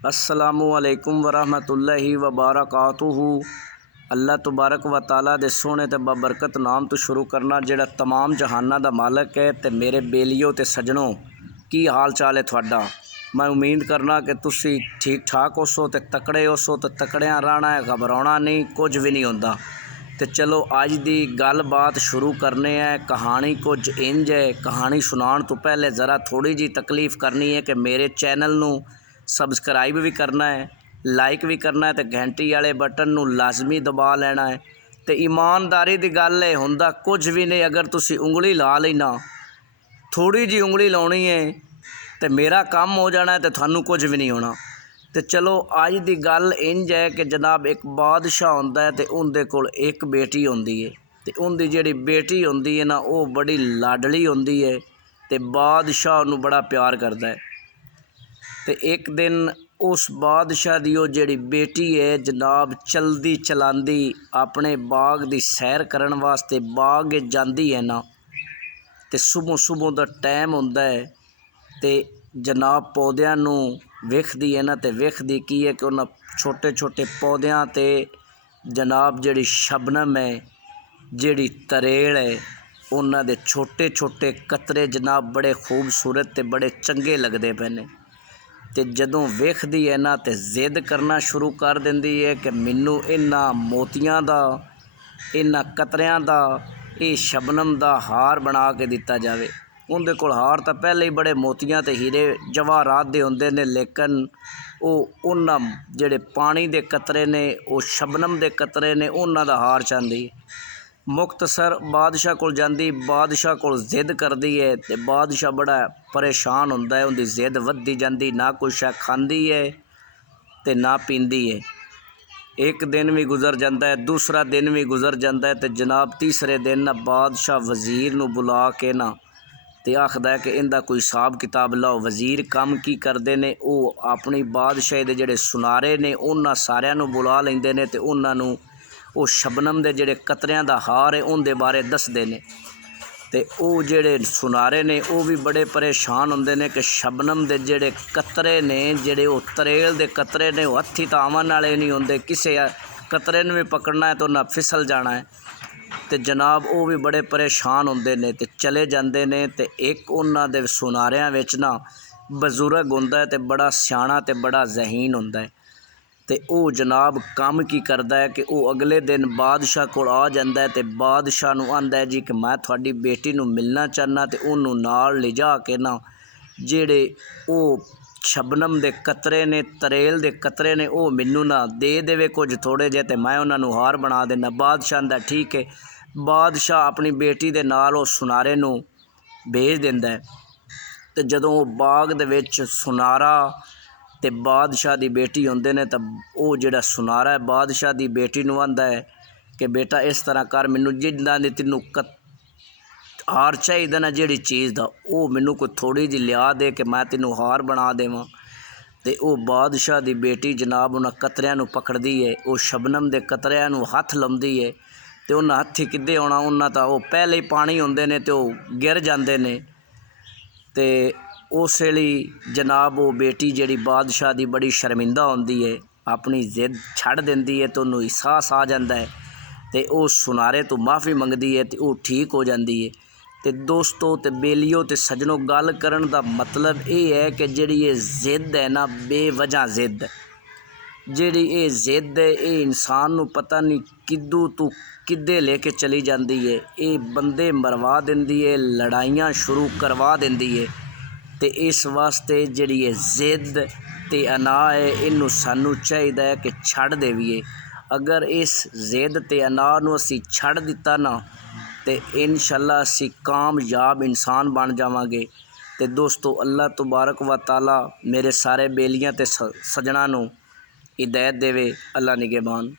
अस्सलामुअलैकुम वरहमतुल्लाहि वबरकातुहू। अल्लाह तबारक व ताला दे सोहने ते बबरकत नाम तो शुरू करना जिहड़ा तमाम जहाना दा मालक है। ते मेरे बेलियो ते सजनों, की हाल चाल है तुहाडा? मैं उम्मीद करना कि तुसी ठीक ठाक होसो ते तकड़े होसो ते तकड़ियां रहना है, घबराना नहीं, कुछ भी नहीं होंदा। तो चलो अज दी गल बात शुरू करने हैं। कहानी कुछ इंज है। कहानी सुनाने तो पहले ज़रा थोड़ी जी तकलीफ़ करनी है कि मेरे चैनल नू सबसक्राइब भी करना है, लाइक भी करना है, तो घंटी वाले बटन नू लाजमी दबा लेना है। तो ईमानदारी की गल है, हुंदा कुछ भी नहीं। अगर तुसी उंगली ला लेना, थोड़ी जी उंगली लानी है तो मेरा काम हो जाना है, तो थानू कुछ भी नहीं होना। तो चलो अज की गल इंज है कि जनाब एक बादशाह होंदा है, तो उनके कोल एक बेटी होंदी है। तो उनकी जिहड़ी बेटी होंदी है ना, वो बड़ी लाडली होंदी है, तो बादशाह उन्होंने बड़ा प्यार करता है। तो एक दिन उस बादशाह दी वो जिहड़ी बेटी है जनाब चलदी चलांदी अपने बाग दी सैर करन वास्ते बाग जांदी है ना, तो सुबह सुबह दा टाइम होंदा है। तो जनाब पौधियां नू वेखदी है ना, तो वेखदी की है कि उन्हां छोटे छोटे पौधियां ते जनाब जिहड़ी शबनम है, जिहड़ी तरेल है, उन्हां दे छोटे छोटे कतरे जनाब बड़े खूबसूरत ते बड़े चंगे लगदे पे ने। तो जदों वेखदी है ना, तो जिद करना शुरू कर देंदी है कि मैनू इन्हां मोतियां दा, इन्हां कतरियां दा, ये शबनम दा हार बना के दिता जाए। उनके कोल हार तो पहले ही बड़े मोतियां ते हीरे जवाहरात दे होंदे ने, लेकिन वो उन्हां जिहड़े पानी दे कतरे ने, वो शबनम दे कतरे ने, उन्हां दा हार चाहती। मुख्तसर बादशाह कोल जांदी, बादशाह कोल जिद करदी है, तो बादशाह बड़ा परेशान होंदा है। उनकी जिद वधदी जांदी, ना कोई शै खांदी है ते ना पींदी है। एक दिन भी गुजर जाता है, दूसरा दिन भी गुजर जाता है, तो जनाब तीसरे दिन ना बादशाह वज़ीर नू बुला के ना ते आखदा है कि इनका कोई हिसाब किताब लाओ। वज़ीर काम की करते हैं, वो अपनी बादशाही दे जिहड़े सुनारे ने उन्हां सारिਆਂ नू बुला लैंदे ने, ते उन्हां नू वो शबनम दे जिहड़े कतरियां दा हार है उनके बारे दसदे ने। ते वो जिहड़े सुनारे ने वो भी बड़े परेशान होंदे ने कि शबनम दे जिहड़े कतरे ने, जिहड़े वो तरेल दे कतरे ने, वो हत्थी तावन वाले नहीं होंदे। किसी कतरे नू भी पकड़ना है तो उन्हें फिसल जाना है। तो जनाब वो भी बड़े परेशान होंदे ने, ते चले जांदे ने। ते एक उन्हां दे सुनारियां विच ना बजुर्ग होंदा है, ते बड़ा सियाणा ते बड़ा ज़हीन होंदा है। तो वो जनाब काम की करता है कि वो अगले दिन बादशाह को आ जाता है, तो बादशाह नू आंदा है जी कि मैं थोड़ी बेटी नू मिलना चाहना, तो उन्होंने नाल लिजा के ना जेड़े वो शबनम दे कतरे ने, तरेल दे कतरे ने, वो मैनू ना दे देवे कुछ थोड़े जे, तो मैं उन्होंने हार बना देना। बादशाह आंदा ठीक है। बादशाह अपनी बेटी दे नाल वो सुनारे नू भेज देंदा है। तो जदों वो बाग दे विच सुनारा ते बादशाह दी बेटी होंदे ने, तो वो जिहड़ा सुनारा है बादशाह दी बेटी नू आंदा है कि बेटा इस तरह कर, मैनू जिन्ना दी तैनू हार चाहिदा ना जिहड़ी चीज़ दा, वो मैनू कोई थोड़ी जी लिया दे कि मैं तैनू हार बना देवां। ते वो बादशाह दी बेटी जनाब उन्हां कतरियां नू पकड़दी है, वो शबनम दे कतरियां नू हत्थ लाउंदी है। ते उन्हां हत्थी किद्दे आउणा, उन्हां तां वो पहले ही पानी होंदे ने, ते वो गिर जांदे ने। ते उस वेले जनाब वो बेटी जिहड़ी बादशाह दी बड़ी शर्मिंदा होंदी है, अपनी जिद छड़ देंदी है, तो उन्होंने एहसास आ जाता है। तो वो सुनारे तो माफ़ी मंगदी है, तो वो ठीक हो जाती है। तो दोस्तों ते बेलियो ते सजनों, गल करन दा मतलब ये है कि जिहड़ी ये जिद है ना, बेवजह जिद, जिहड़ी ये जिद है, ये इंसान नू पता नहीं किद्दू तो किद्दे लेके चली जाती है। ये बंदे मरवा देंदी है, लड़ाइयाँ शुरू करवा देंदी है। तो इस वास्ते जिहड़ी ये जिद ते अना है, इनू सानू चाहिदा है कि छड़ देवीए। अगर इस जिद ते अना नू असी छड़ दिता ना, तो इंशाअल्लाह असी कामयाब इंसान बन जावांगे। तो दोस्तों अल्लाह तबारक व ताला मेरे सारे बेलियां ते सजना नू हिदायत देवे। अल्लाह निगहबान।